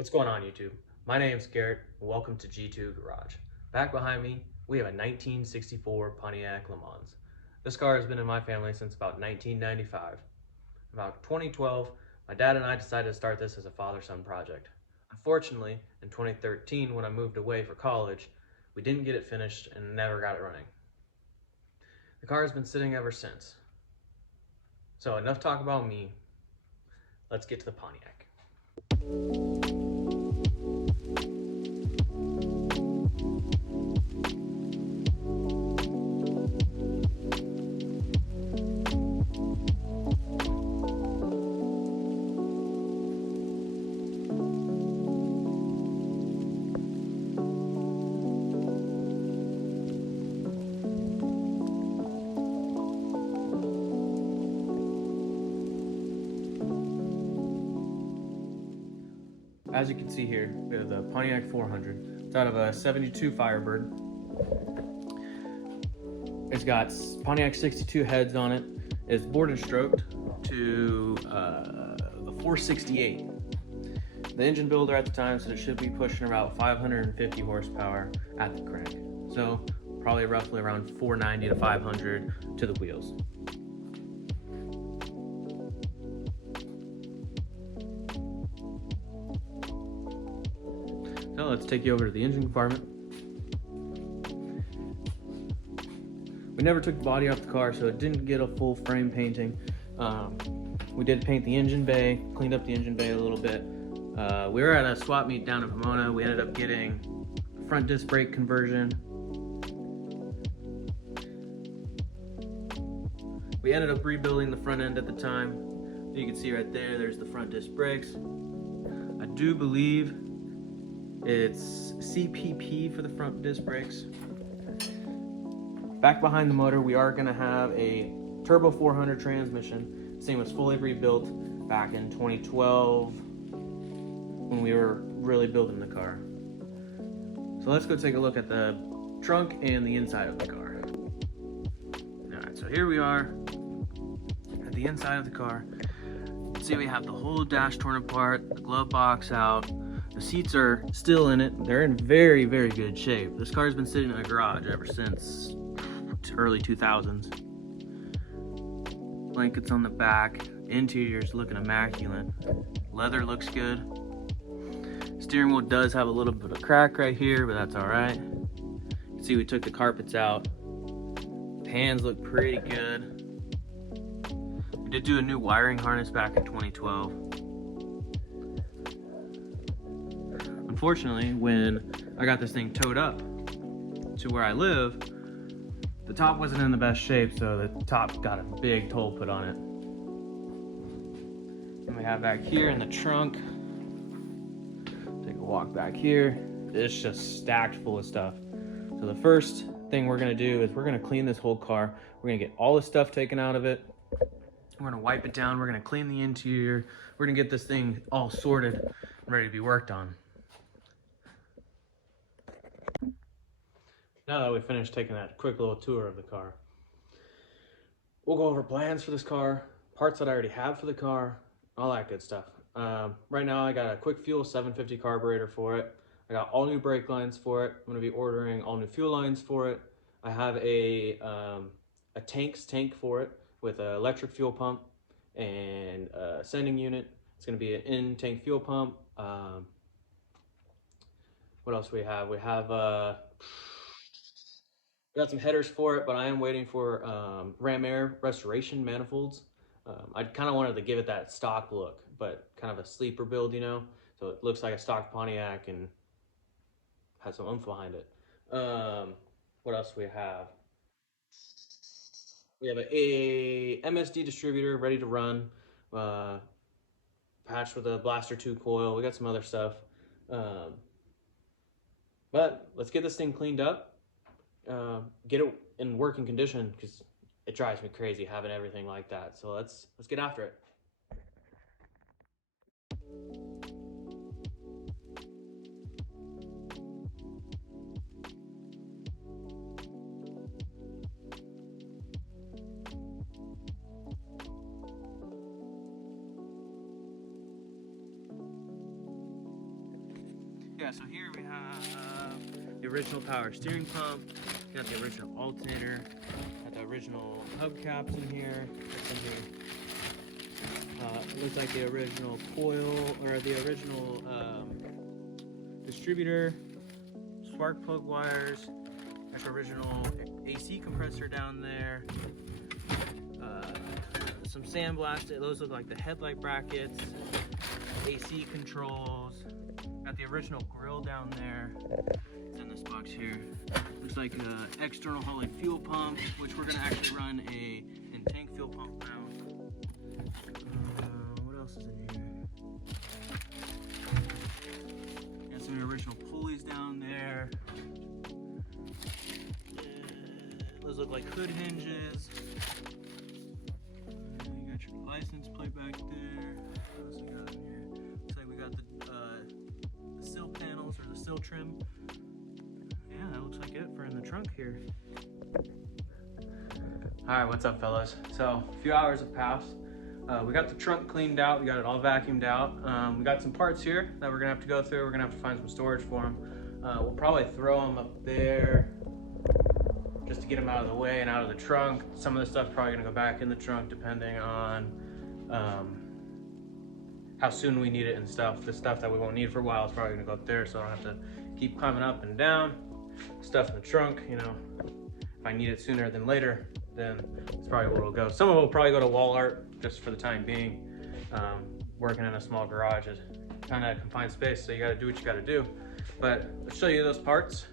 What's going on, YouTube? My name's Garrett, and welcome to G2 Garage. Back behind me, we have a 1964 Pontiac Lemans. This car has been in my family since about 1995. About 2012, my dad and I decided to start this as a father-son project. Unfortunately, in 2013, when I moved away for college, we didn't get it finished and never got it running. The car has been sitting ever since. So enough talk about me. Let's get to the Pontiac. As you can see here, we have the Pontiac 400. It's out of a 72 Firebird. It's got Pontiac 62 heads on it. It's bored and stroked to a 468. The engine builder at the time said it should be pushing about 550 horsepower at the crank. So probably roughly around 490 to 500 to the wheels. So let's take you over to the engine compartment. We never took the body off the car, so it didn't get a full frame painting. We did paint the engine bay, cleaned up the engine bay a little bit. We were at a swap meet down in Pomona. We ended up getting front disc brake conversion. We ended up rebuilding the front end at the time. You can see right there, there's the front disc brakes. I do believe it's CPP for the front disc brakes. Back behind the motor, we are gonna have a turbo 400 transmission. Same was fully rebuilt back in 2012 when we were really building the car. So let's go take a look at the trunk and the inside of the car. All right, so here we are at the inside of the car. You can see we have the whole dash torn apart, the glove box out. The seats are still in it. They're in very, very good shape. This car's been sitting in a garage ever since early 2000s. Blankets on the back. Interior's looking immaculate. Leather looks good. Steering wheel does have a little bit of crack right here, but that's all right. You can see we took the carpets out. Hands look pretty good. We did do a new wiring harness back in 2012. Unfortunately, when I got this thing towed up to where I live, the top wasn't in the best shape, so the top got a big toll put on it. And we have back here in the trunk, take a walk back here, it's just stacked full of stuff. So the first thing we're gonna do is we're gonna clean this whole car. We're gonna get all the stuff taken out of it. We're gonna wipe it down, we're gonna clean the interior, we're gonna get this thing all sorted and ready to be worked on. Now that we finished taking that quick little tour of the car, we'll go over plans for this car, parts that I already have for the car, all that good stuff. Right now I got a quick fuel 750 carburetor for it. I got all new brake lines for it. I'm gonna be ordering all new fuel lines for it. I have a tank for it with an electric fuel pump and a sending unit. It's gonna be an in-tank fuel pump. What else do we have? We have got some headers for it, but I am waiting for ram air restoration manifolds. I kind of wanted to give it that stock look, but kind of a sleeper build, you know? So it looks like a stock Pontiac and has some oomph behind it. What else do we have? We have a MSD distributor ready to run, patched with a Blaster 2 coil. We got some other stuff. But let's get this thing cleaned up. Get it in working condition because it drives me crazy having everything like that. So let's get after it. Yeah, so here we have the original power steering pump, got the original alternator, got the original hubcaps in here. It looks like the original coil, or the original distributor, spark plug wires, got the original AC compressor down there, some sandblasted, those look like the headlight brackets, AC controls, got the original grill down there. It's in this box here. Looks like an external hauling fuel pump, which we're gonna actually run a in-tank fuel pump now. What else is in here? Got some original pulleys down there. Those look like hood hinges. You got your license plate back there. What else we got in here? Looks like we got the sill panels, or the sill trim. Yeah, that looks like it for in the trunk here. All right, what's up, fellas? So a few hours have passed. We got the trunk cleaned out. We got it all vacuumed out. We got some parts here that we're gonna have to go through. We're gonna have to find some storage for them. We'll probably throw them up there just to get them out of the way and out of the trunk. Some of the stuff's probably gonna go back in the trunk depending on how soon we need it and stuff. The stuff that we won't need for a while is probably gonna go up there, so I don't have to keep climbing up and down. Stuff in the trunk, you know, if I need it sooner than later, then it's probably where it'll go. Some of it will probably go to wall art just for the time being. Working in a small garage is kind of confined space, so you gotta do what you gotta do. But I'll show you those parts.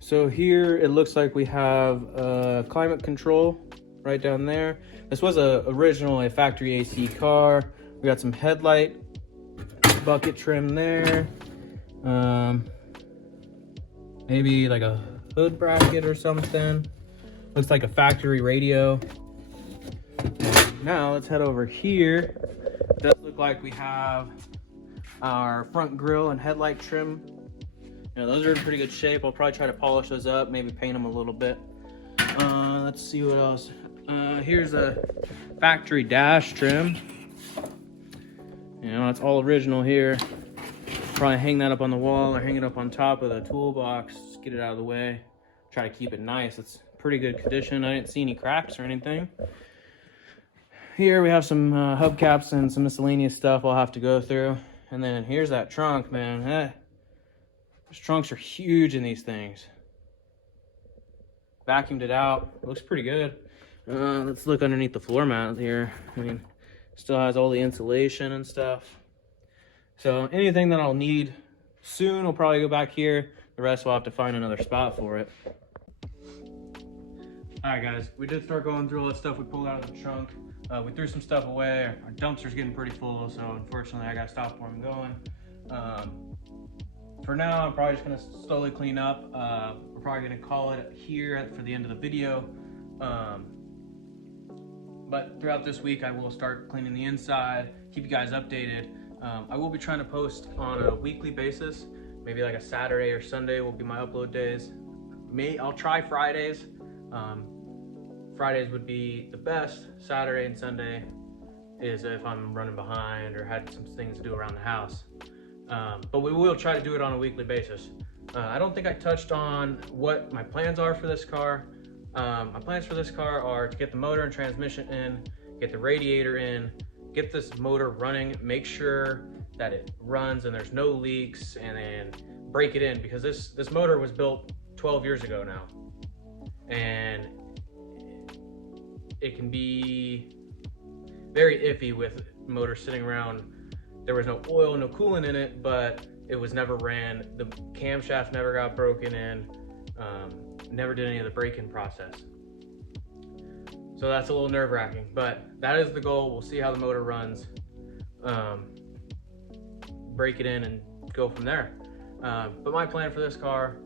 So here it looks like we have climate control right down there. This was originally a factory AC car. We got some headlight bucket trim there. Maybe like a hood bracket or something. Looks like a factory radio. Now let's head over here. It does look like we have our front grille and headlight trim. You know, those are in pretty good shape. I'll probably try to polish those up, maybe paint them a little bit. Let's see what else. Here's a factory dash trim. You know, it's all original here. Probably hang that up on the wall or hang it up on top of the toolbox. Just get it out of the way. Try to keep it nice. It's pretty good condition. I didn't see any cracks or anything. Here we have some hubcaps and some miscellaneous stuff I'll have to go through. And then here's that trunk, man. Those trunks are huge in these things. Vacuumed it out. It looks pretty good. Let's look underneath the floor mat here. I mean, still has all the insulation and stuff. So anything that I'll need soon will probably go back here. The rest we'll have to find another spot for it. All right, guys, we did start going through all that stuff we pulled out of the trunk. We threw some stuff away. Our dumpster's getting pretty full, so unfortunately I gotta stop where I'm going. For now, I'm probably just gonna slowly clean up. We're probably gonna call it here for the end of the video. But throughout this week, I will start cleaning the inside, keep you guys updated. I will be trying to post on a weekly basis. Maybe like a Saturday or Sunday will be my upload days. I'll try Fridays. Fridays would be the best. Saturday and Sunday is if I'm running behind or had some things to do around the house. But we will try to do it on a weekly basis. I don't think I touched on what my plans are for this car. My plans for this car are to get the motor and transmission in, get the radiator in, get this motor running, make sure that it runs and there's no leaks, and then break it in, because this motor was built 12 years ago now. And it can be very iffy with motors sitting around. There was no oil, no coolant in it, but it was never ran. The camshaft never got broken in, never did any of the break-in process. So that's a little nerve-wracking, but that is the goal. We'll see how the motor runs, break it in and go from there. But my plan for this car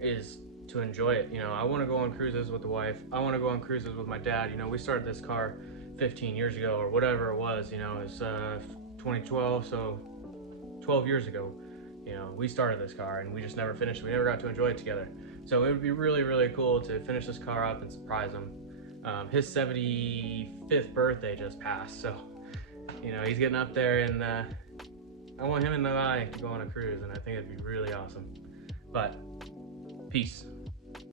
is to enjoy it. You know, I want to go on cruises with the wife. I want to go on cruises with my dad. You know, we started this car 15 years ago or whatever it was. You know, it's 2012, so 12 years ago. You know, we started this car and we just never finished. We never got to enjoy it together. So it would be really, really cool to finish this car up and surprise him. His 75th birthday just passed, so you know, he's getting up there in I want him and I to go on a cruise, and I think it'd be really awesome. But peace.